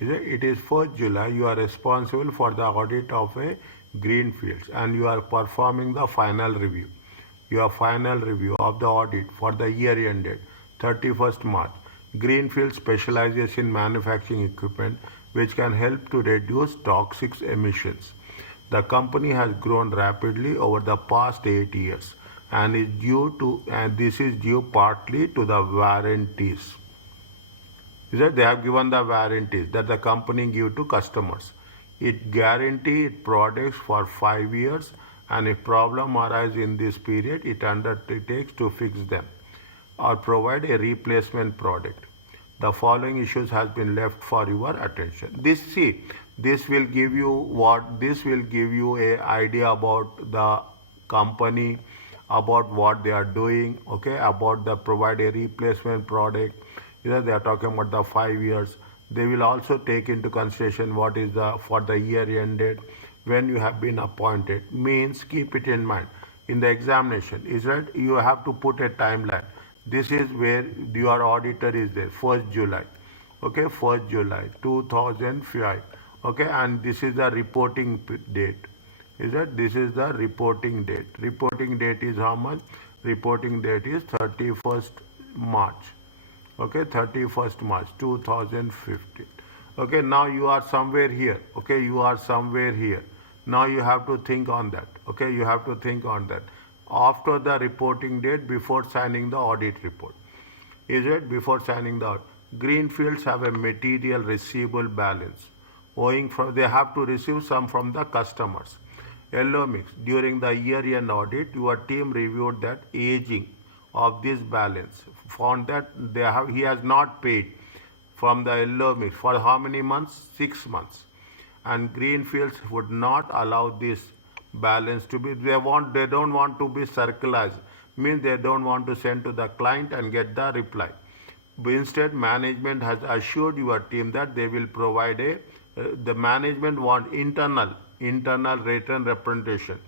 It is 1st July. You are responsible for the audit of a greenfields and you are performing the final review. Your final review of the audit for the year ended 31st March. Greenfield specializes in manufacturing equipment which can help to reduce toxic emissions. The company has grown rapidly over the past 8 years and this is due partly to the warranties. Is that they have given the warranties that the company give to customers. It guarantees products for 5 years and if problem arise in this period, it undertakes to fix them or provide a replacement product. The following issues has been left for your attention. This will give you a idea about the company, about what they are doing, okay, about the provide a replacement product. They are talking about the 5 years. They will also take into consideration what is the for the year ended when you have been appointed. Means keep it in mind. In the examination, is right, you have to put a timeline. This is where your auditor is there, 1st July. Okay, 1st July 2005. Okay, and this is the reporting date. Is that this is the reporting date. Reporting date is how much? Reporting date is 31st March. Okay, 31st March 2015. Okay, now you are somewhere here. Okay, you are somewhere here. Now you have to think on that. Okay, you have to think on that. After the reporting date, before signing the audit report. Is it before signing the audit? Greenfields have a material receivable balance. Owing from they have to receive some from the customers. Yellow mix. During the year-end audit, your team reviewed that aging of this balance. Found that he has not paid from the yellow mix for how many months? 6 months. And Greenfields would not allow this balance to be they don't want to be circularized, means they don't want to send to the client and get the reply. Instead, management has assured your team that they will provide the management want internal written representation.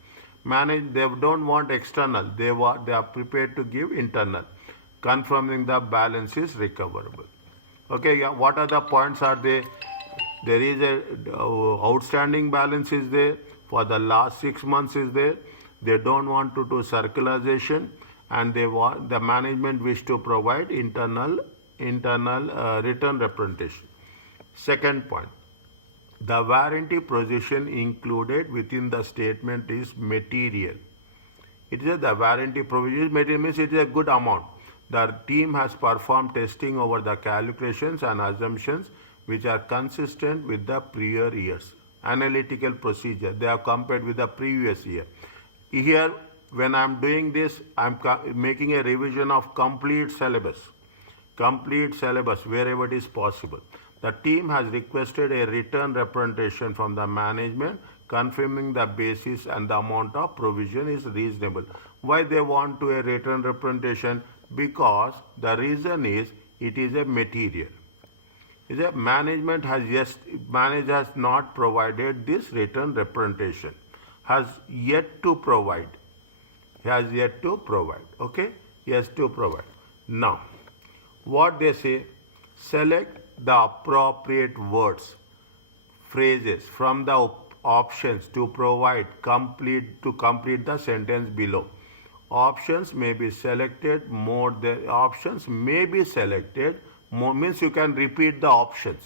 They don't want external, they are prepared to give internal, confirming the balance is recoverable. Okay, yeah, what are the points are there? There is a outstanding balance is there for the last 6 months is there. They don't want to do circularization and the management wish to provide internal written representation. Second point, the warranty provision included within the statement is material. It is the warranty provision material means it is a good amount. The team has performed testing over the calculations and assumptions which are consistent with the prior years. Analytical procedure, they have compared with the previous year. Here, when I am doing this, I am making a revision of complete syllabus wherever it is possible. The team has requested a written representation from the management confirming the basis and the amount of provision is reasonable. Why they want to a written representation? Because the reason is it is a material. Management has not provided this written representation. Has yet to provide. Okay? Yes to provide. Now, what they say, select the appropriate words, phrases from the options to complete the sentence below. Options may be selected more means you can repeat the options.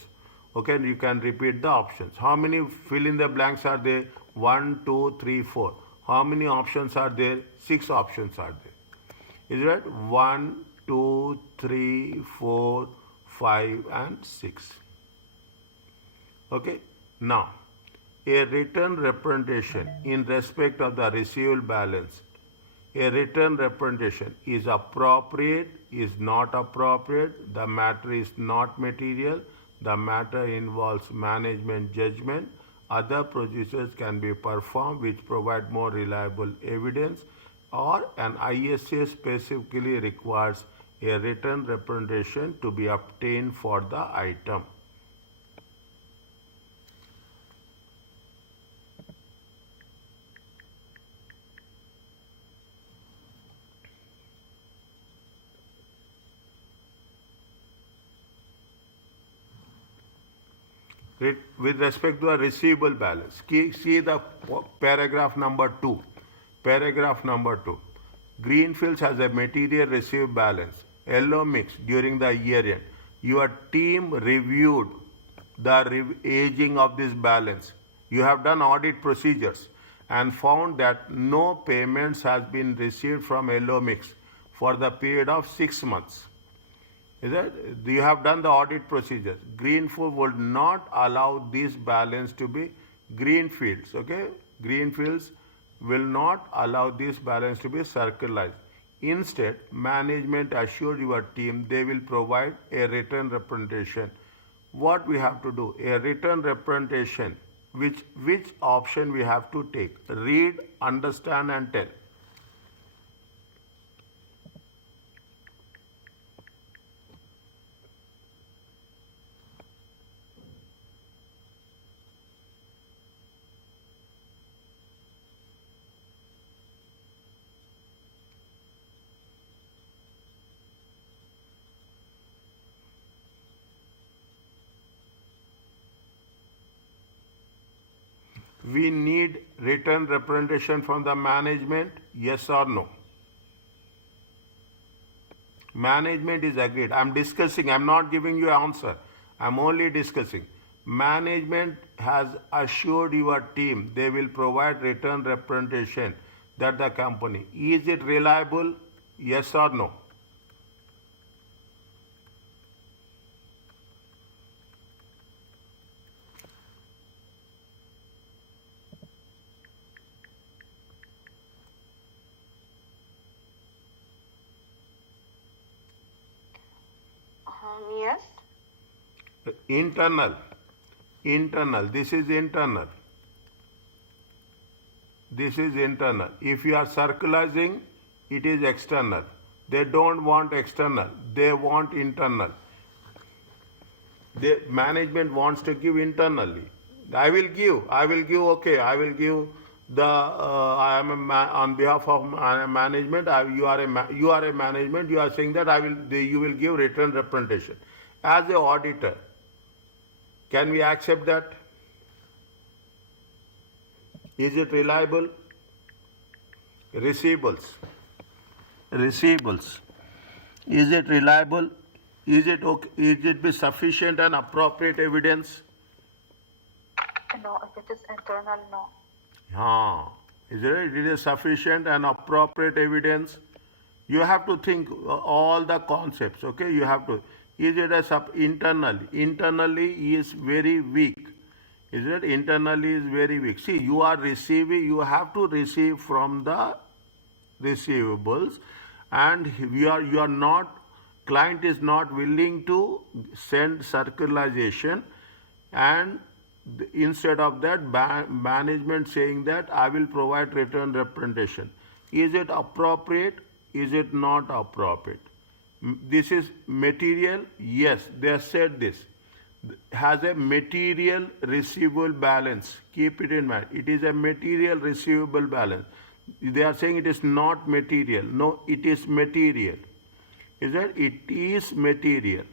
Okay, you can repeat the options. How many fill in the blanks are there? 1, 2, 3, 4. How many options are there? 6 options are there. Is it right? 1, 2, 3, 4, 5 and 6. Okay. Now, a written representation in respect of the receivable balance. A written representation is appropriate, is not appropriate, the matter is not material, the matter involves management judgment, other procedures can be performed which provide more reliable evidence, or an ISA specifically requires a written representation to be obtained for the item. With respect to a receivable balance. See the paragraph number 2. Paragraph number 2. Greenfields has a material receivable balance. Yellow mix during the year end. Your team reviewed the aging of this balance. You have done audit procedures and found that no payments has been received from yellow mix for the period of 6 months. Is that you have done the audit procedures? Greenfield would not allow this balance to be greenfields. Okay, greenfields will not allow this balance to be circularized. Instead, management assured your team they will provide a written representation. What we have to do? A written representation. Which option we have to take? Read, understand, and tell. We need written representation from the management, yes or no? Management is agreed. I'm discussing, I'm not giving you an answer. I'm only discussing. Management has assured your team they will provide written representation that the company. Is it reliable? Yes or no? Yes. Internal. Internal. This is internal. This is internal. If you are circularizing, it is external. They don't want external. They want internal. The management wants to give internally. I will give, okay, I will give I am on behalf of management, you are a management, you are saying that you will give written representation. As a auditor, can we accept that? Is it reliable? Receivables. Receivables. Is it reliable? Is it okay? Is it be sufficient and appropriate evidence? No, if it is internal, no. Is it is sufficient and appropriate evidence? You have to think all the concepts, okay? You have to. Is it internally? Internally is very weak. Is it? Internally is very weak. See, you are receiving, you have to receive from the receivables, and you are not, client is not willing to send circularization, and instead of that, management saying that I will provide written representation. Is it appropriate? Is it not appropriate? This is material. Yes, they have said this. Has a material receivable balance. Keep it in mind. It is a material receivable balance. They are saying it is not material. No, it is material. Is that? It is material.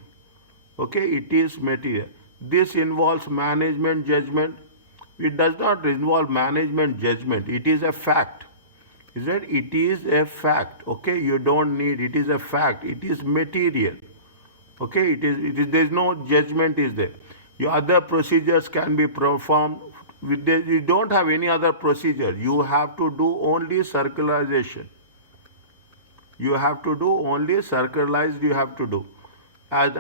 Okay, it is material. This involves management judgment. It does not involve management judgment. It is a fact. Is that? It is a fact. Okay, you don't need, it is a fact. It is material. Okay, it is there is no judgment is there. Your other procedures can be performed. You don't have any other procedure. You have to do only circularization. You have to do only circularized, you have to do. As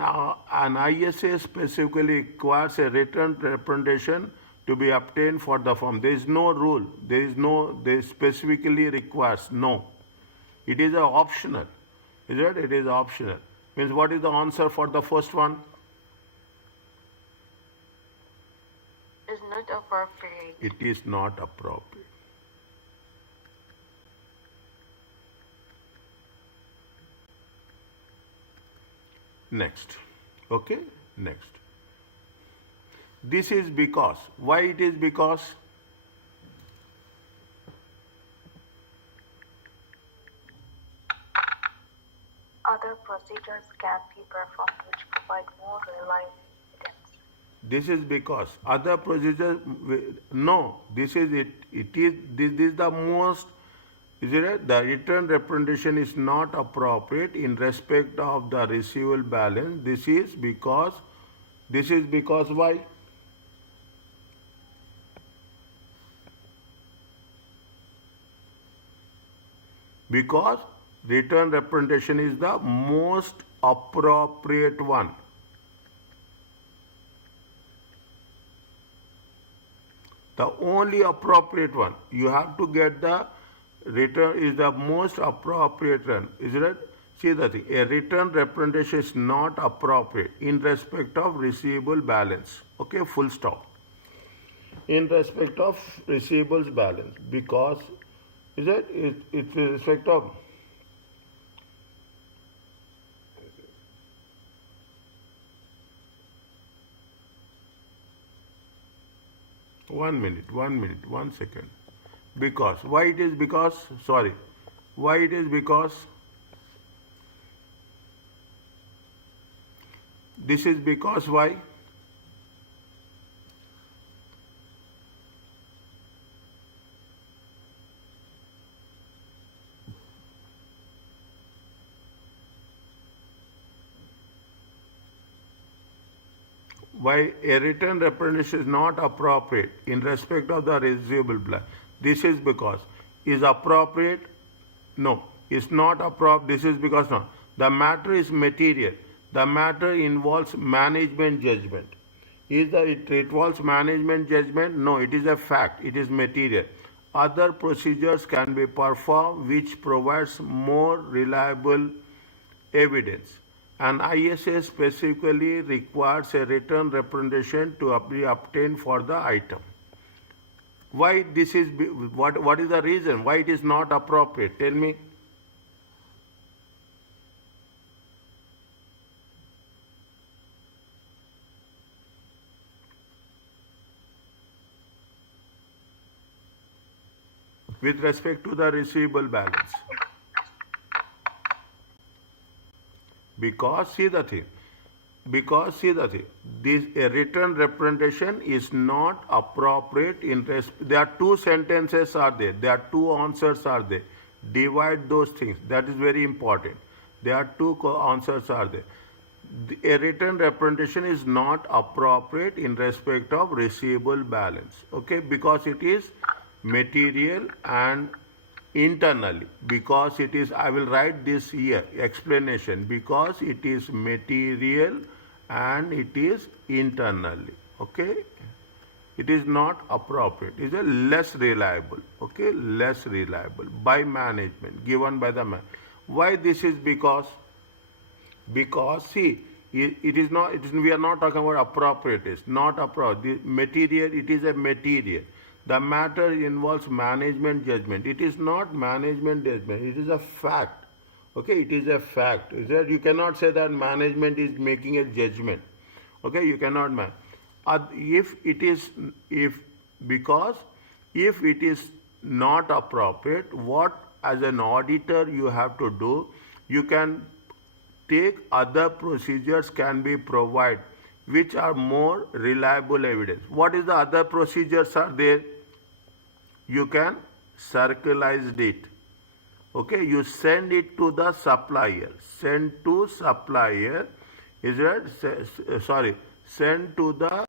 an ISA specifically requires a written representation to be obtained for the firm. There is no rule. They specifically requires, no. It is optional. Is it? It is optional. Means what is the answer for the first one? Is not appropriate. It is not appropriate. Next. Okay? Next. This is because. Why it is because? Other procedures can be performed which provide more reliable evidence. This is because other procedures, no, this is it. This is the most, is it? The return representation is not appropriate in respect of the receivable balance. This is because why? Because return representation is the most appropriate one. The only appropriate one. You have to get the return is the most appropriate one. Is it? See the thing. A return representation is not appropriate in respect of receivable balance. Okay, full stop. In respect of receivables balance, because is it's in respect of 1 minute, 1 minute, 1 second. Because why it is because sorry, why it is because this is because why? Why a return representation is not appropriate in respect of the receivable balance. This is because is appropriate. No, it's not appropriate. This is because no. The matter is material. The matter involves management judgment. It involves management judgment? No, it is a fact. It is material. Other procedures can be performed which provides more reliable evidence. An ISA specifically requires a written representation to be obtained for the item. Why this is, what is the reason? Why it is not appropriate? Tell me. With respect to the receivable balance. Because see the thing, this a written representation is not appropriate in there are two sentences are there, there are two answers are there. Divide those things. That is very important. There are two answers are there. A written representation is not appropriate in respect of receivable balance. Okay, because it is material and internally, because it is, I will write this here, explanation, because it is material and it is internally. Okay, it is not appropriate. It is a less reliable. Okay, less reliable by management, given by the man. Why this is because see, it is not, we are not talking about appropriate. It's not appropriate. The material, it is a material. The matter involves management judgment. It is not management judgment. It is a fact. Okay, it is a fact. Is that you cannot say that management is making a judgment. Okay, you cannot if it is not appropriate, what as an auditor you have to do, you can take other procedures can be provided which are more reliable evidence. What is the other procedures are there? You can circularize it. Okay, you send it to the supplier. Send to supplier. Is it? Sorry. Send to the.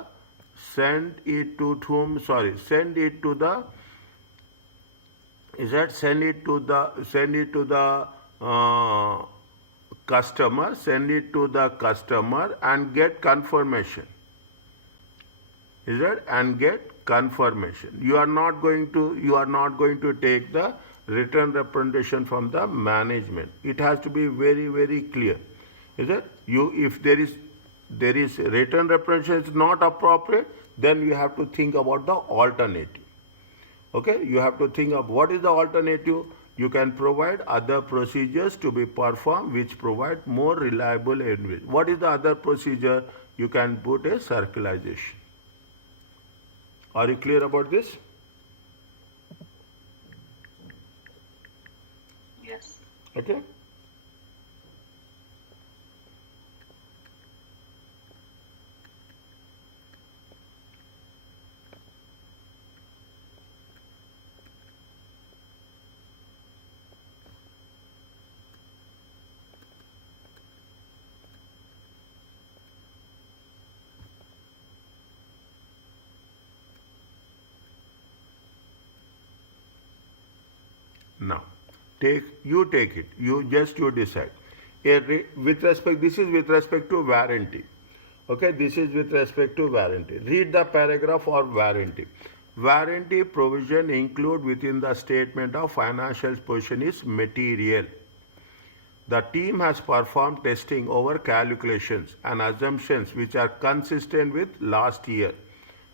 Send it to whom? Sorry. Send it to the. Is that? Send it to the. Send it to the customer. Send it to the customer and get confirmation. Is that? And get confirmation. You are not going to take the written representation from the management. It has to be very, very clear. Is it? If there is written representation is not appropriate, then you have to think about the alternative. Okay, you have to think of what is the alternative. You can provide other procedures to be performed which provide more reliable evidence. What is the other procedure? You can put a circularization. Are you clear about this? Yes. Okay. Now, take it. You decide. With respect, this is with respect to warranty. Okay, this is with respect to warranty. Read the paragraph for warranty. Warranty provision include within the statement of financial position is material. The team has performed testing over calculations and assumptions which are consistent with last year.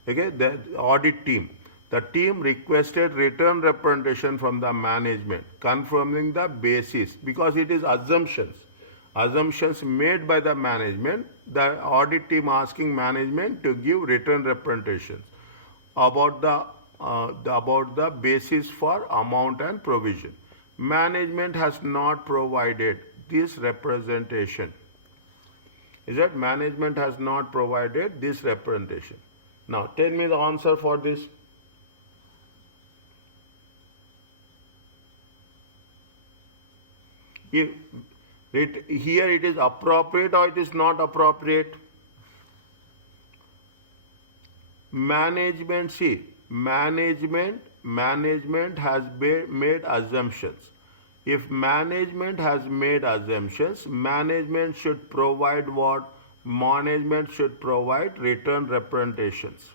Okay, the audit team. The team requested written representation from the management confirming the basis because it is assumptions. Assumptions made by the management, the audit team asking management to give written representations about the basis for amount and provision. Management has not provided this representation. Is that management has not provided this representation? Now tell me the answer for this. Here it is appropriate or it is not appropriate? Management has made assumptions. If management has made assumptions, management should provide what? Management should provide written representations.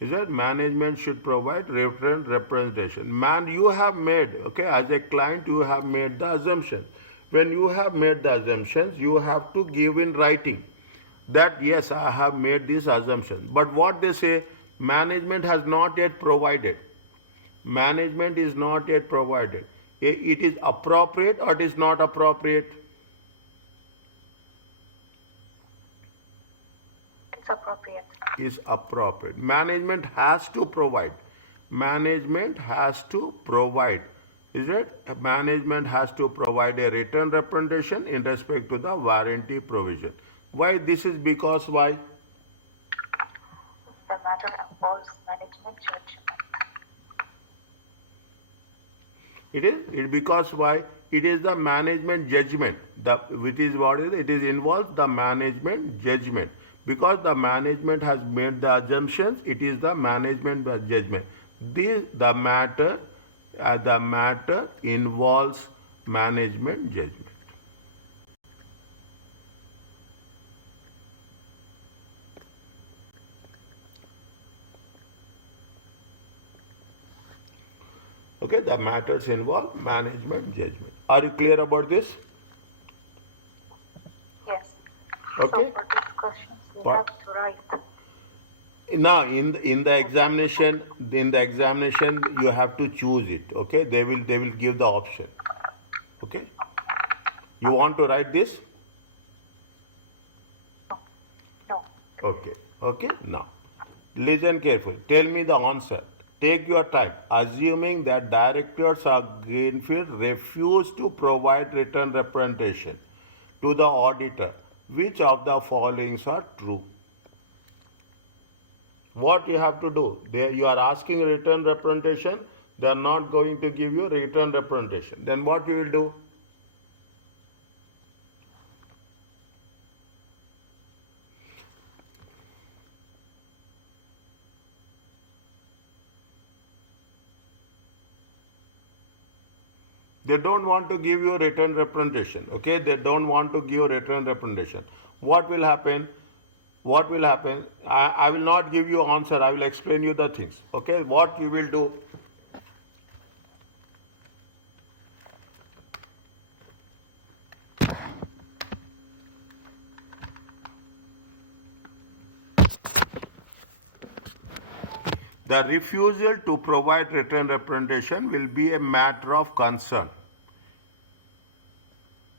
Is that management should provide written representation. You have made, okay, as a client, you have made the assumptions. When you have made the assumptions, you have to give in writing that yes, I have made these assumptions. But what they say, management has not yet provided. Management is not yet provided. It is appropriate or it is not appropriate? It's appropriate. Is appropriate. Management has to provide. Management has to provide. Is it? Management has to provide a written representation in respect to the warranty provision. Why? This is because why? The matter involves management judgment. It because why? It is the management judgment. Which is what is it? It involves the management judgment. Because the management has made the assumptions, it is the management judgment. The matter involves management judgment. Okay, the matters involve management judgment. Are you clear about this? Yes. Okay. So for these questions, we But- have to write. Now, in the examination, you have to choose it. Okay, they will give the option. Okay, you want to write this? No. Okay. Now, listen carefully. Tell me the answer. Take your time. Assuming that directors of Greenfield refuse to provide written representation to the auditor, which of the followings are true? What you have to do? You are asking written representation. They are not going to give you written representation. Then what you will do? They don't want to give you written representation. Okay, they don't want to give written representation. What will happen? I will not give you answer. I will explain you the things. Okay, what you will do? The refusal to provide written representation will be a matter of concern.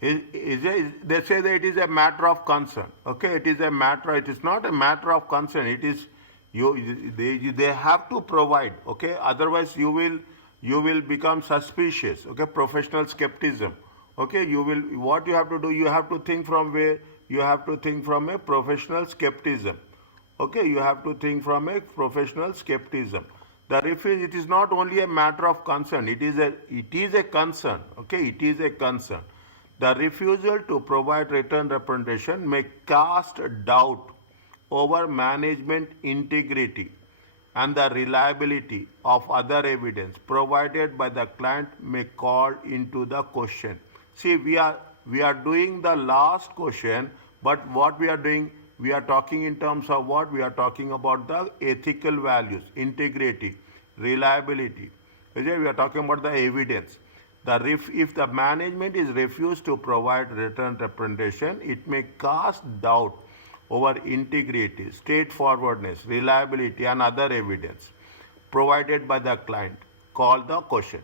They say that it is a matter of concern. Okay, it is not a matter of concern. It is they have to provide. Okay, otherwise you will become suspicious. Okay, professional skepticism. Okay, what you have to do, you have to think from where? You have to think from a professional skepticism. Okay, you have to think from a professional skepticism. The refusal, it is not only a matter of concern, it is a concern. Okay, it is a concern. The refusal to provide written representation may cast doubt over management integrity and the reliability of other evidence provided by the client may call into the question. See, we are doing the last question, but what we are doing, we are talking in terms of what? We are talking about the ethical values, integrity, reliability. We are talking about the evidence. If the management is refused to provide written representation, it may cast doubt over integrity, straightforwardness, reliability, and other evidence provided by the client. Call the question.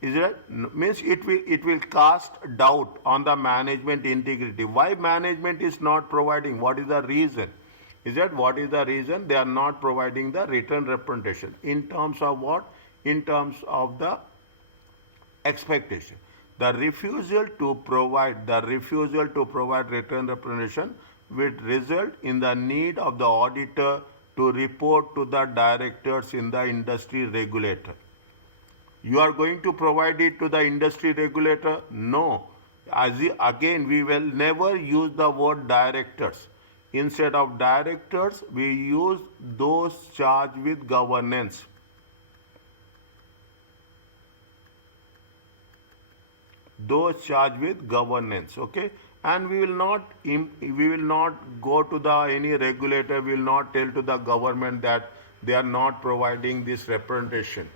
Is it means it will cast doubt on the management integrity. Why management is not providing? What is the reason? Is that what is the reason they are not providing the written representation? In terms of what? In terms of the expectation. The refusal to provide written representation will result in the need of the auditor to report to the directors in the industry regulator. You are going to provide it to the industry regulator? No. Again, we will never use the word directors. Instead of directors, we use those charged with governance. Those charged with governance, okay? And we will not go to the any regulator. We will not tell to the government that they are not providing this representation.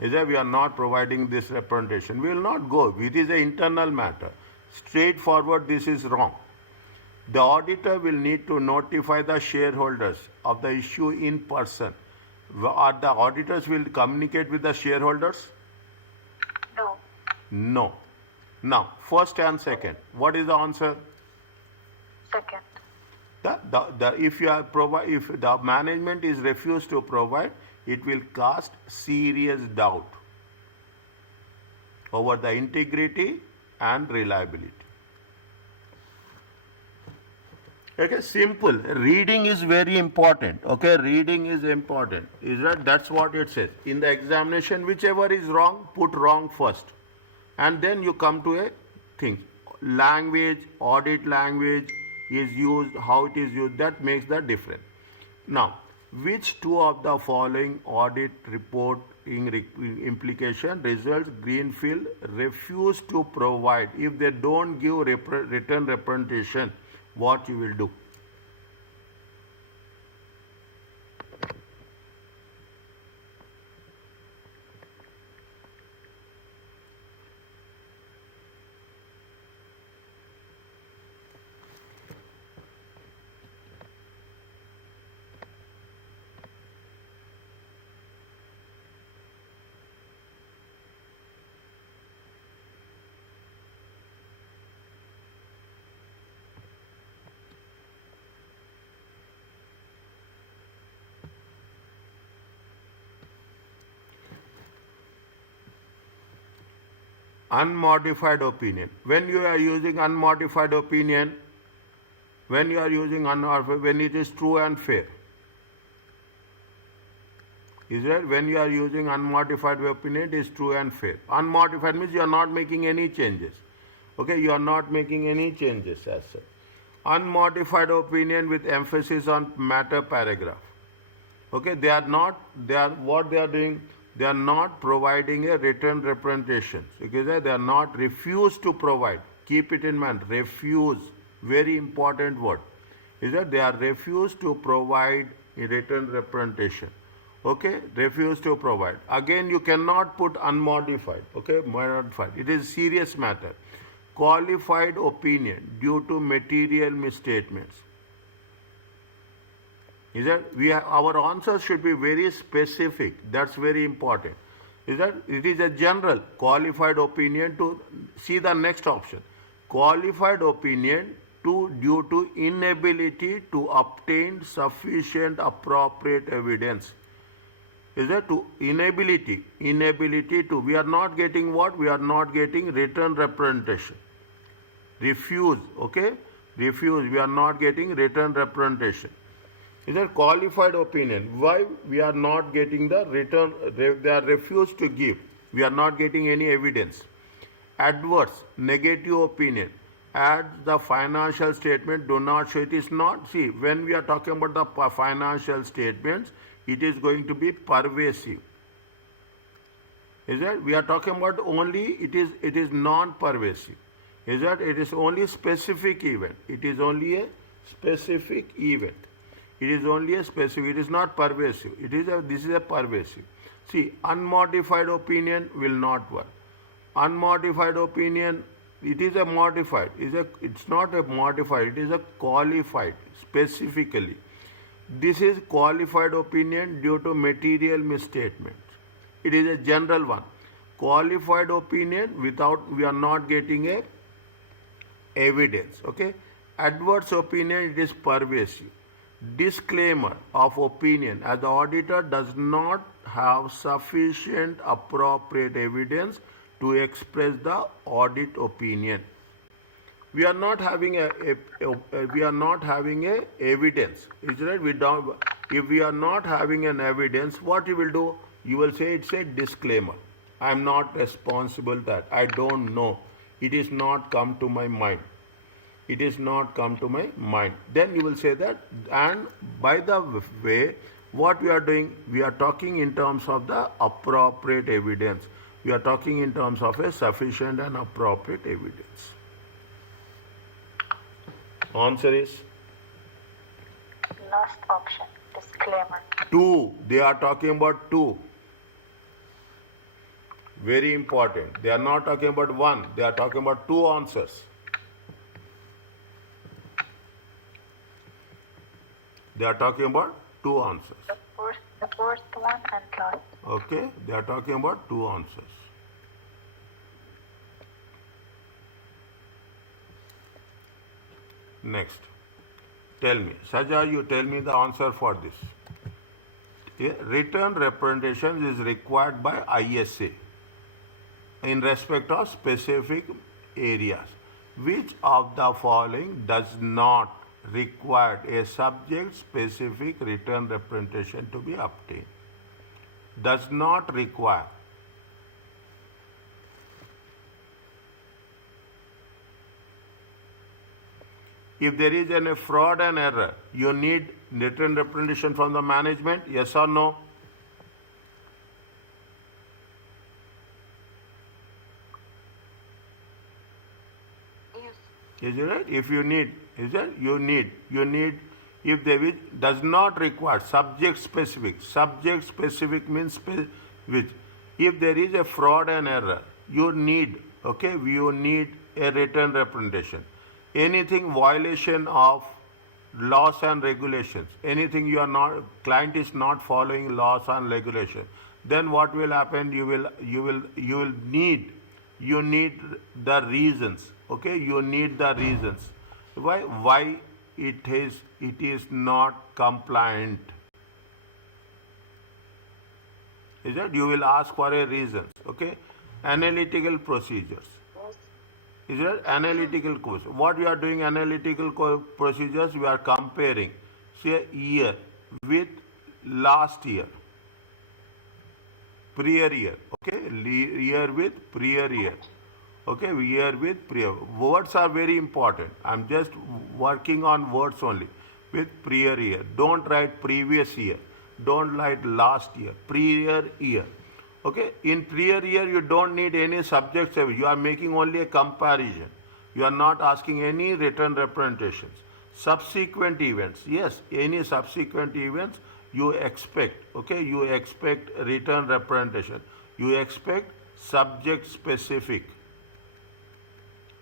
Is that we are not providing this representation? We will not go. It is an internal matter. Straightforward, this is wrong. The auditor will need to notify the shareholders of the issue in person. Or the auditors will communicate with the shareholders? No. No. Now, first and second, what is the answer? Second. If the management is refused to provide, it will cast serious doubt over the integrity and reliability. Okay, simple. Reading is very important. Okay, reading is important. Is that? That's what it says. In the examination, whichever is wrong, put wrong first. And then you come to a thing. Language, audit language is used, how it is used, that makes the difference. Now, which two of the following audit reporting implication results Greenfield refuse to provide? If they don't give written representation, what you will do? Unmodified opinion. When you are using unmodified opinion, when it is true and fair. Is that when you are using unmodified opinion, it is true and fair. Unmodified means you are not making any changes. Okay, you are not making any changes as such. Unmodified opinion with emphasis on matter paragraph. Okay, what they are doing, they are not providing a written representation. Okay, they are not refused to provide. Keep it in mind. Refuse, very important word. Is that they are refused to provide a written representation. Okay, refuse to provide. Again, you cannot put unmodified. Okay, modified. It is serious matter. Qualified opinion due to material misstatements. Is that our answers should be very specific. That's very important. Is that it is a general qualified opinion to see the next option. Qualified opinion due to inability to obtain sufficient appropriate evidence. Is that to inability to, we are not getting what? We are not getting written representation. Refuse, okay? Refuse, we are not getting written representation. Is that qualified opinion? Why we are not getting the written, they are refused to give. We are not getting any evidence. Adverse, negative opinion. At the financial statement do not show, it is not, see, when we are talking about the financial statements, it is going to be pervasive. Is that we are talking about only, it is non-pervasive. Is that it is only specific event. It is only a specific event. It is only a specific, it is not pervasive. This is a pervasive. See, unmodified opinion will not work. Unmodified opinion, it is a modified. It's not a modified, it is a qualified specifically. This is qualified opinion due to material misstatements. It is a general one. Qualified opinion without, we are not getting a evidence. Okay. Adverse opinion, it is pervasive. Disclaimer of opinion, as the auditor does not have sufficient appropriate evidence to express the audit opinion. We are not having a evidence. Is right? We don't. If we are not having an evidence, what you will do? You will say it's a disclaimer. I am not responsible that. I don't know. It is not come to my mind. It is not come to my mind. Then you will say that, and by the way, what we are doing, we are talking in terms of the appropriate evidence. We are talking in terms of a sufficient and appropriate evidence. Answer is? Last option, disclaimer. 2. They are talking about 2. Very important. They are not talking about 1. They are talking about 2 answers. They are talking about 2 answers. The first one and last. Okay, they are talking about 2 answers. Next, tell me, Saja, you tell me the answer for this. Written representation is required by ISA in respect of specific areas. Which of the following does not require a subject-specific written representation to be obtained? Does not require. If there is any fraud and error, you need written representation from the management, yes or no? Yes. Is it right? If you need, is it? You need, if there is, does not require, subject specific. Subject specific means which. If there is a fraud and error, you need, okay, you need a written representation. Anything violation of laws and regulations, anything you are not, client is not following laws and regulations, then what will happen? You will need the reasons. Okay, you need the reasons. Why it is not compliant. Is that you will ask for a reasons. Okay, analytical procedures. Is it analytical course? What we are doing analytical procedures, we are comparing, say, year with last year, prior year, okay, year with prior year, okay, year with prior. Words are very important. I'm just working on words only. With prior year, don't write previous year, don't write last year, prior year. Okay, in prior year you don't need any subject service. You are making only a comparison. You are not asking any written representations. Subsequent events, yes, any subsequent events you expect. Okay, you expect written representation. You expect subject specific.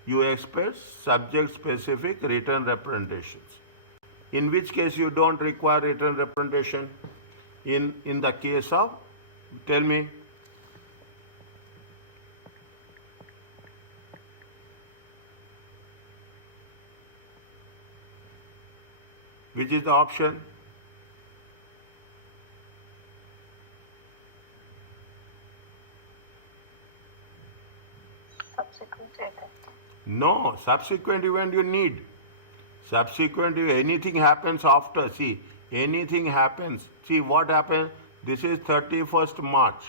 You expect subject specific written representations. In which case you don't require written representation? In the case of, tell me. Which is the option? Subsequent event. No, subsequent event you need. Subsequent event, anything happens after. See, anything happens. See what happened? This is 31st March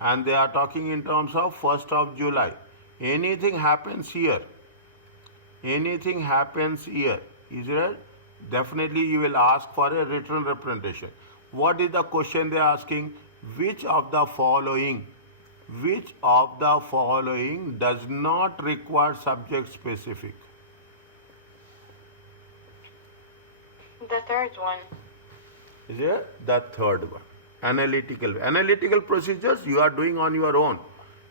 and they are talking in terms of 1st of July. Anything happens here. anything happens here, is it? Definitely you will ask for a written representation. What is the question they are asking? Which of the following, which of the following does not require subject specific? The third one. Is it? The third one. Analytical procedures you are doing on your own.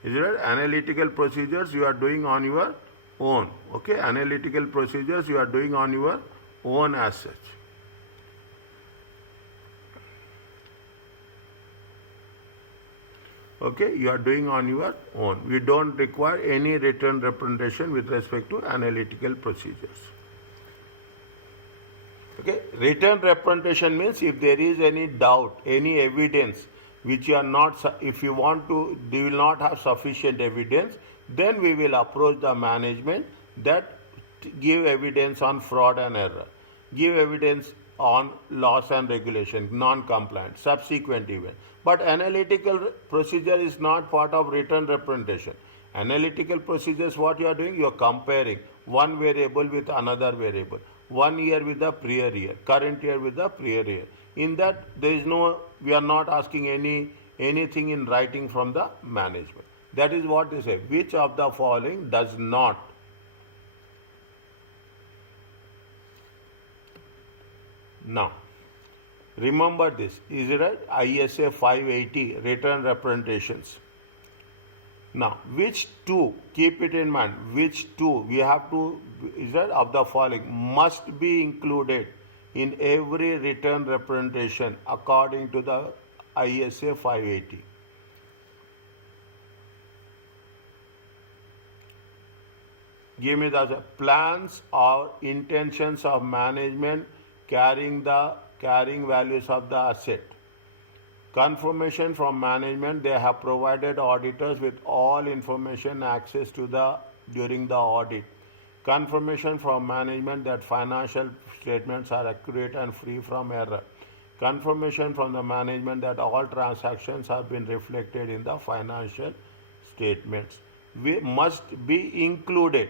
Is it? Analytical procedures you are doing on your own. Okay, analytical procedures you are doing on your own as such. Okay, you are doing on your own. We don't require any written representation with respect to analytical procedures. Okay, written representation means if there is any doubt, any evidence which you are not, if you want to, you will not have sufficient evidence, then we will approach the management that give evidence on fraud and error, give evidence on loss and regulation, non-compliant, subsequent event. But analytical procedure is not part of written representation. Analytical procedures, what you are doing, you are comparing one variable with another variable, 1 year with the prior year, current year with the prior year. In that, there is no, we are not asking anything in writing from the management. That is what they say. Which of the following does not? Now, remember this. Is it right? ISA 580 written representations. Now, which two, keep it in mind, which two we have to, is that of the following must be included in every written representation according to the ISA 580. Give me the plans or intentions of management carrying values of the asset. Confirmation from management, they have provided auditors with all information access to during the audit. Confirmation from management that financial statements are accurate and free from error. Confirmation from the management that all transactions have been reflected in the financial statements. We must be included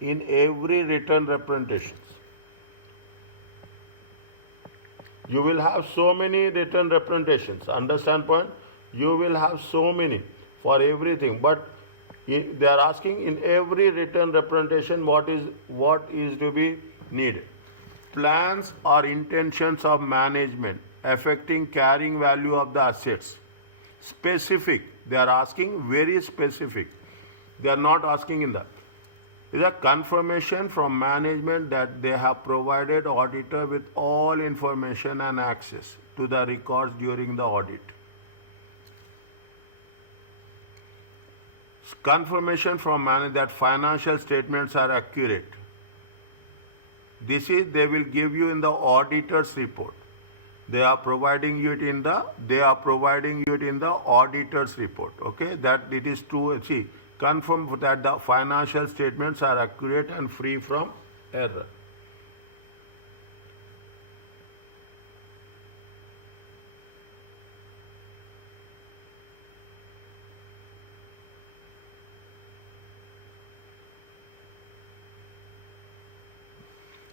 in every written representation. You will have so many written representations. Understand point? You will have so many for everything. But they are asking in every written representation what is to be needed. Plans or intentions of management affecting carrying value of the assets. Specific. They are asking very specific. They are not asking in that. Is a confirmation from management that they have provided auditor with all information and access to the records during the audit. Confirmation from management that financial statements are accurate. This is they will give you in the auditor's report. They are providing you it in the auditor's report. Okay, that it is true. See, confirm that the financial statements are accurate and free from error.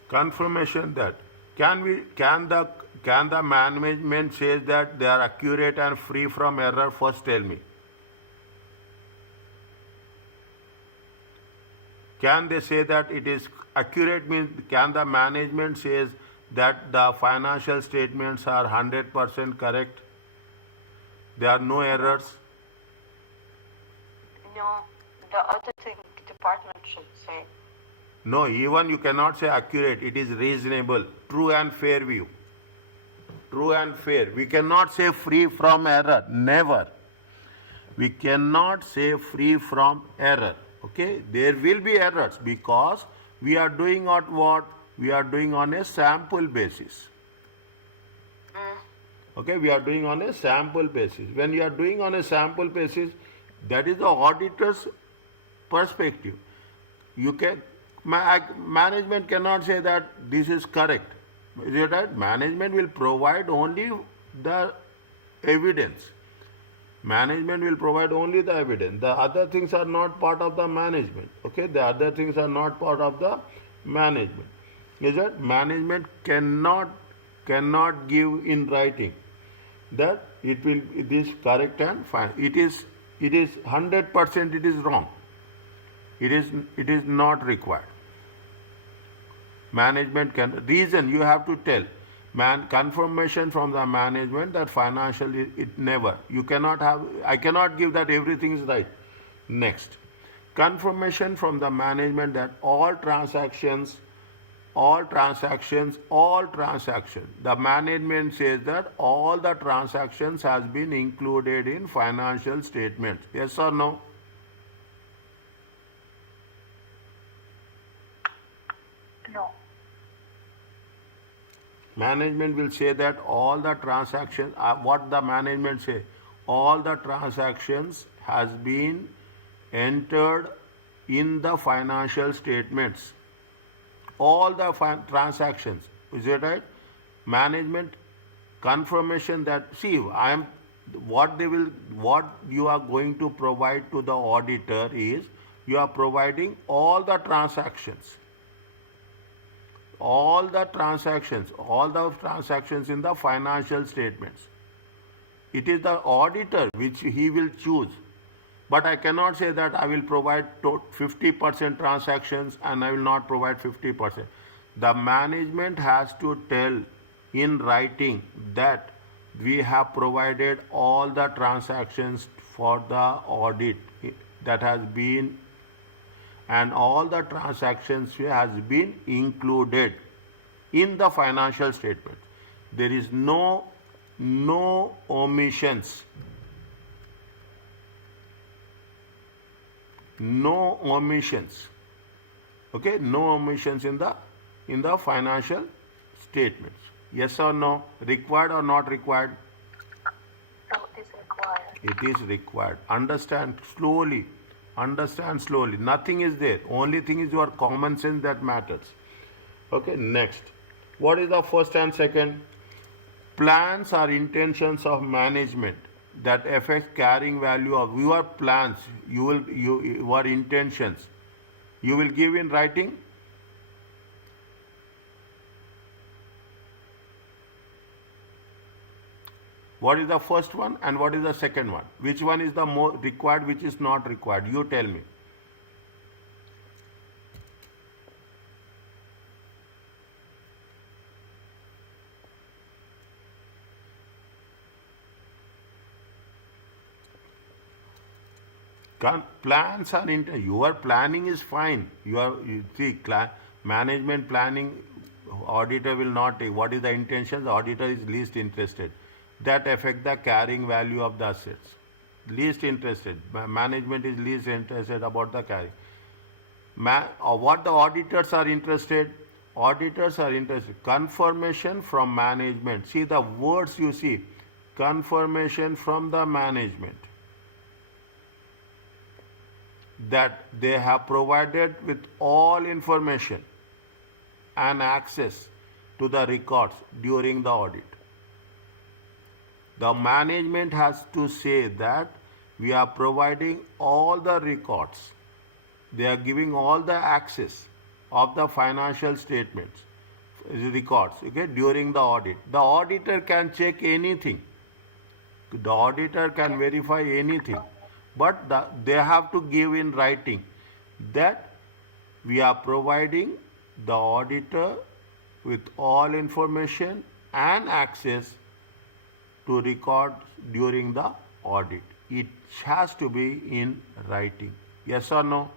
Confirmation that can the management says that they are accurate and free from error? First tell me. Can they say that it is accurate? Means can the management says that the financial statements are 100% correct? There are no errors? No, the auditing department should say. No, even you cannot say accurate. It is reasonable, true and fair view. True and fair. We cannot say free from error. Never. We cannot say free from error. Okay, there will be errors because we are doing on what? We are doing on a sample basis. Okay, we are doing on a sample basis. When you are doing on a sample basis, that is the auditor's perspective. You can, management cannot say that this is correct. Is it right? Management will provide only the evidence. Management will provide only the evidence. The other things are not part of the management. Okay, the other things are not part of the management. Is that management cannot give in writing that it is correct and fine. It is 100% it is wrong. It is not required. Management can reason you have to tell confirmation from the management that financial it never you cannot have. I cannot give that everything is right. Next, confirmation from the management that all transactions, the management says that all the transactions has been included in financial statements. Yes or no? No. Management will say that all the transactions, what the management say, all the transactions has been entered in the financial statements. All the transactions, is it right? Management confirmation that what you are going to provide to the auditor is you are providing all the transactions in the financial statements. It is the auditor which he will choose. But I cannot say that I will provide 50% transactions and I will not provide 50%. The management has to tell in writing that we have provided all the transactions for the audit that has been, and all the transactions has been included in the financial statement. There is no omissions. No omissions. Okay, no omissions in the financial statements. Yes or no? Required or not required? No, it is required. It is required. Understand slowly. Nothing is there. Only thing is your common sense that matters. Okay, next. What is the first and second? Plans or intentions of management that affect carrying value of your plans, your intentions. You will give in writing. What is the first one and what is the second one? Which one is the more required, which is not required? You tell me. Plans are your planning is fine. Management planning, auditor will not take. What is the intention? The auditor is least interested. That affect the carrying value of the assets. Least interested. Management is least interested about the carrying. What the auditors are interested? Auditors are interested. Confirmation from management. See the words you see. Confirmation from the management that they have provided with all information and access to the records during the audit. The management has to say that we are providing all the records. They are giving all the access of the financial statements, records, okay, during the audit. The auditor can check anything. The auditor can verify anything. But they have to give in writing that we are providing the auditor with all information and access to records during the audit. It has to be in writing. Yes or no?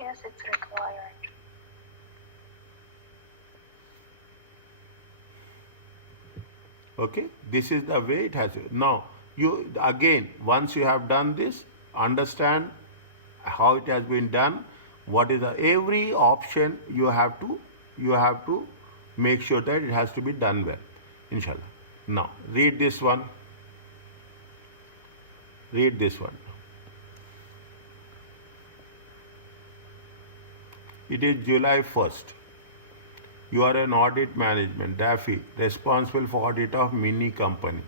Yes, it's required. Okay, this is the way it has to. Now, you again, once you have done this, understand how it has been done. What is every option you have to make sure that it has to be done well. Inshallah. Now, read this one. Read this one. It is July 1st. You are an audit management, DAFI, responsible for audit of mini company.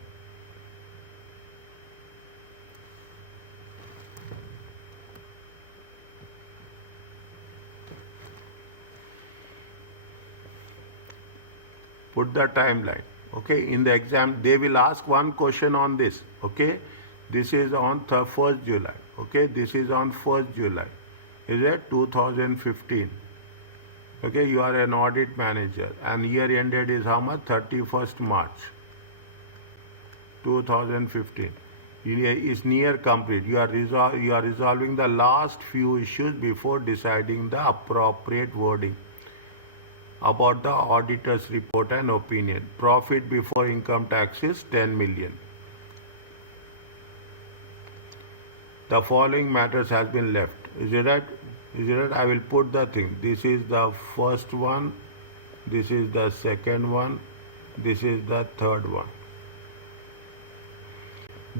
Put the timeline. Okay, in the exam, they will ask one question on this. Okay, this is on 1st July. Okay, this is on 1st July. Is it 2015? Okay, you are an audit manager and year ended is how much? 31st March 2015. Is near complete. You are resolving the last few issues before deciding the appropriate wording about the auditor's report and opinion. Profit before income tax is 10 million. The following matters has been left. Is it right? Is it right? I will put the thing. This is the first one. This is the second one. This is the third one.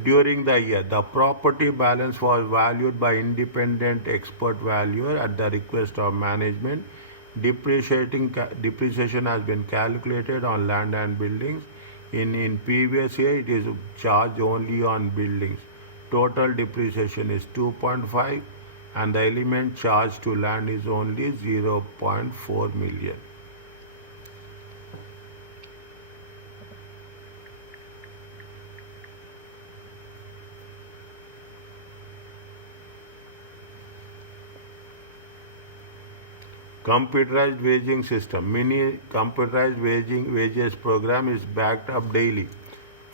During the year, the property balance was valued by independent expert valuer at the request of management. Depreciation has been calculated on land and buildings. In previous year, it is charged only on buildings. Total depreciation is 2.5 and the element charged to land is only 0.4 million. Computerized waging system. Mini computerized wages program is backed up daily.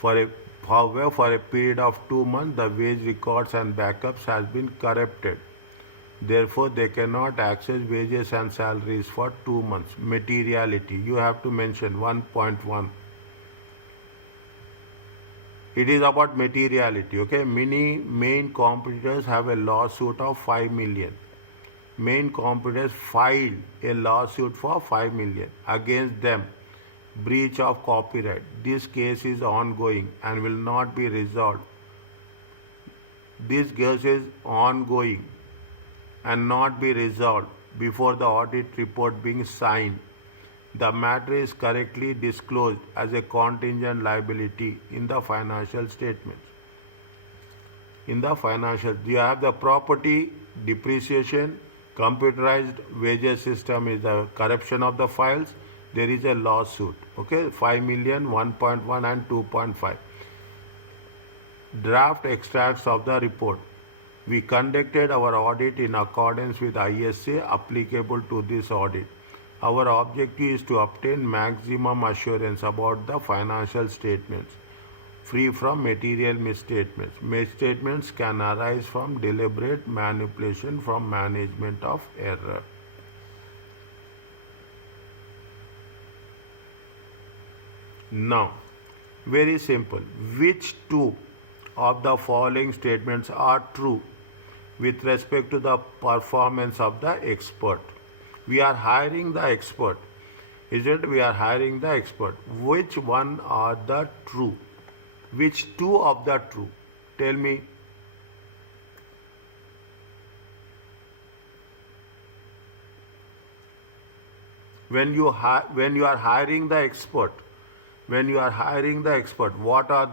However, for a period of 2 months, the wage records and backups has been corrupted. Therefore, they cannot access wages and salaries for 2 months. Materiality. You have to mention 1.1. It is about materiality. Okay. Many main competitors have a lawsuit of 5 million. Main competitors filed a lawsuit for 5 million against them. Breach of copyright. This case is ongoing and will not be resolved. This case is ongoing and not be resolved before the audit report being signed. The matter is correctly disclosed as a contingent liability in the financial statements. In the financial, you have the property depreciation. Computerized wages system is the corruption of the files. There is a lawsuit. Okay, 5 million, 1.1 and 2.5. Draft extracts of the report. We conducted our audit in accordance with ISA applicable to this audit. Our objective is to obtain maximum assurance about the financial statements, free from material misstatements. Misstatements can arise from deliberate manipulation from management of error. Now, very simple. Which two of the following statements are true with respect to the performance of the expert? We are hiring the expert. Isn't it? We are hiring the expert. Which one are the true? Which two of the true? Tell me. When you are hiring the expert, what are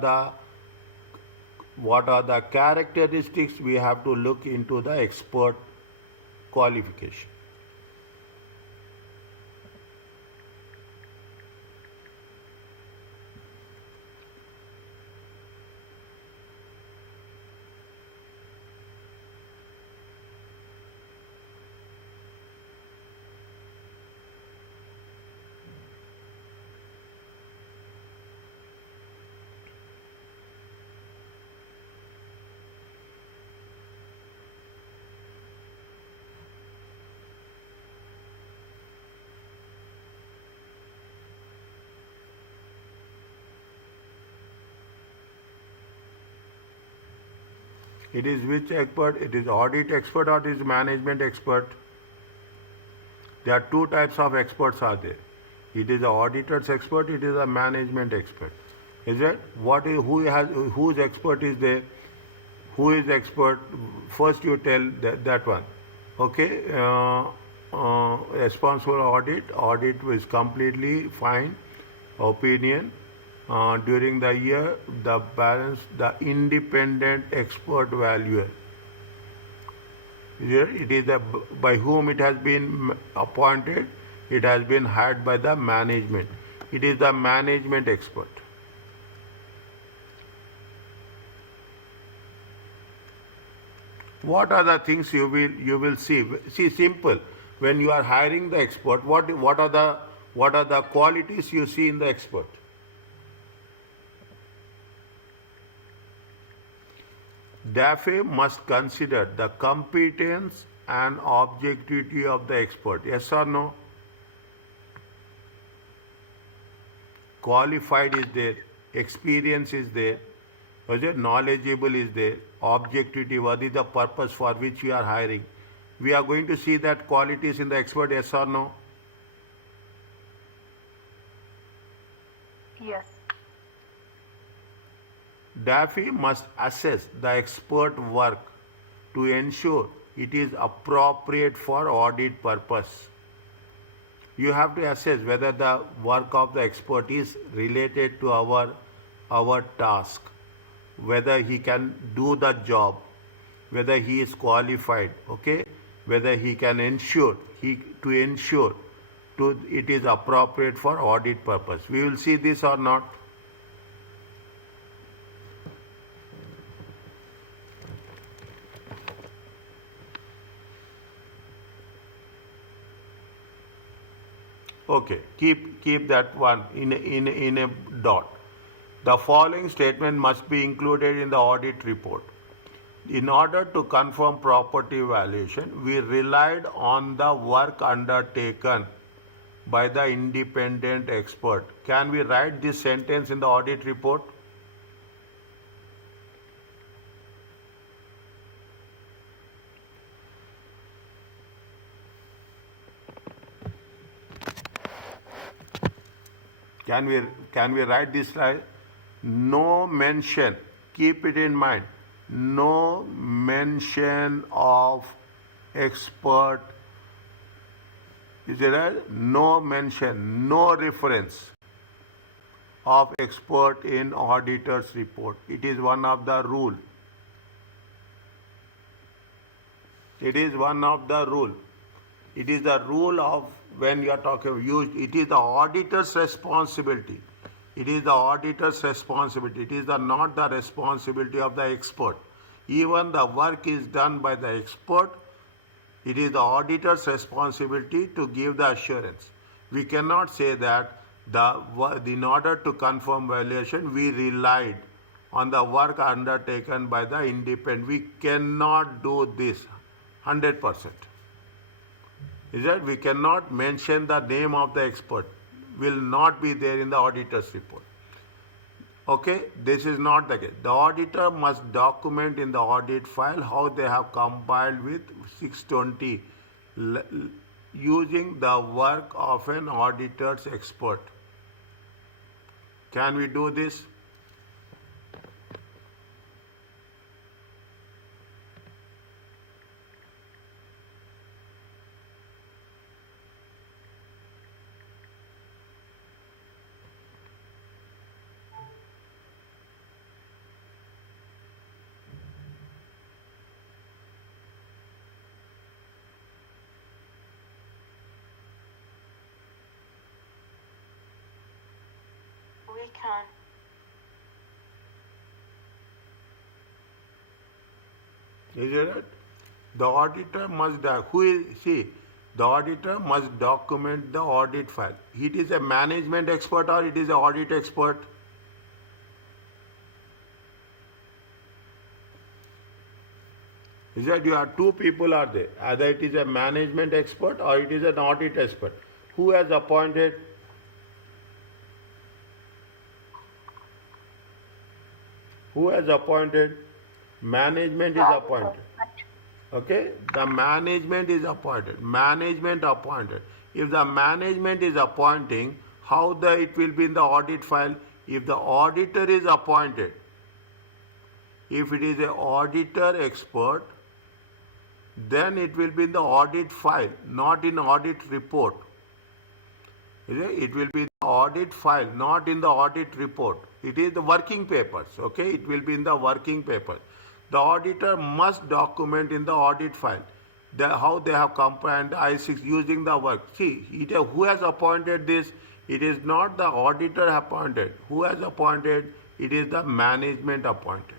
the characteristics we have to look into the expert qualification? It is which expert? It is audit expert or it is management expert? There are two types of experts are there. It is the auditor's expert, it is a management expert. Is it? Whose expert is there? Who is expert? First you tell that one. Okay. Responsible audit. Audit is completely fine. Opinion. During the year, the balance, the independent expert valuer. It is by whom it has been appointed. It has been hired by the management. It is the management expert. What are the things you will see? See, simple. When you are hiring the expert, what are the qualities you see in the expert? DAFE must consider the competence and objectivity of the expert. Yes or no? Qualified is there, experience is there, knowledgeable is there, objectivity, what is the purpose for which we are hiring. We are going to see that qualities in the expert, yes or no? Yes. DAFE must assess the expert work to ensure it is appropriate for audit purpose. You have to assess whether the work of the expert is related to our task, whether he can do the job, whether he is qualified, okay, whether he can ensure it is appropriate for audit purpose. We will see this or not. Okay, keep that one in a dot. The following statement must be included in the audit report. In order to confirm property valuation, we relied on the work undertaken by the independent expert. Can we write this sentence in the audit report? Can we write this right? No mention, keep it in mind, no mention of expert. Is it right? No mention, no reference of expert in auditor's report. It is one of the rule. It is one of the rule. It is the rule of when you are talking it is the auditor's responsibility. It is the auditor's responsibility. It is not the responsibility of the expert. Even the work is done by the expert. It is the auditor's responsibility to give the assurance. We cannot say that in order to confirm valuation, we relied on the work undertaken by the independent. We cannot do this 100%. Is that we cannot mention the name of the expert, will not be there in the auditor's report. Okay, this is not the case. The auditor must document in the audit file how they have compiled with 620 using the work of an auditor's expert. Can we do this? We can. Is it right? The auditor must the auditor must document the audit file. It is a management expert or it is an audit expert? Is that you have two people are there? Either it is a management expert or it is an audit expert. Who has appointed? Who has appointed? Management is appointed. Okay? The management is appointed. Management appointed. If the management is appointing, how it will be in the audit file? If the auditor is appointed, if it is an auditor expert, then it will be in the audit file, not in audit report. It will be in the audit file, not in the audit report. It is the working papers, okay? It will be in the working paper. The auditor must document in the audit file how they have complied I6 using the work. See, who has appointed this? It is not the auditor appointed. Who has appointed? It is the management appointed.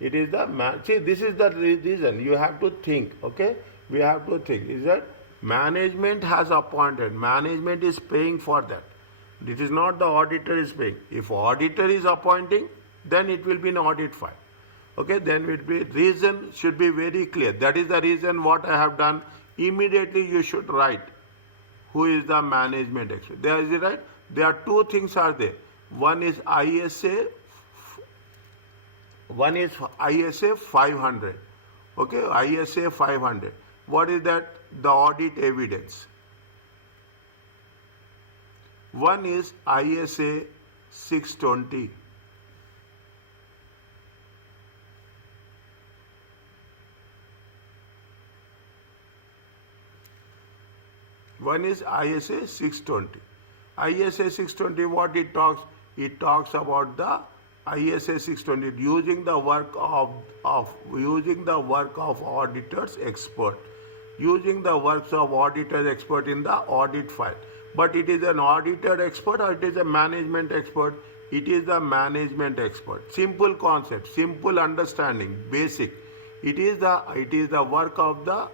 It is the see. This is the reason you have to think. Okay, we have to think. Is that management has appointed? Management is paying for that. It is not the auditor is paying. If auditor is appointing, then it will be an audit file. Okay, then it be reason should be very clear. That is the reason what I have done. Immediately you should write who is the management expert. There is it right. There are two things are there. One is ISA. One is ISA 500. Okay, ISA 500. What is that? The audit evidence. One is ISA 620. One is ISA 620. ISA 620, what it talks? It talks about the ISA 620 using the work of auditors expert, using the works of auditors expert in the audit file. But it is an auditor expert or it is a management expert? It is the management expert. Simple concept, simple understanding, basic. It is the work of the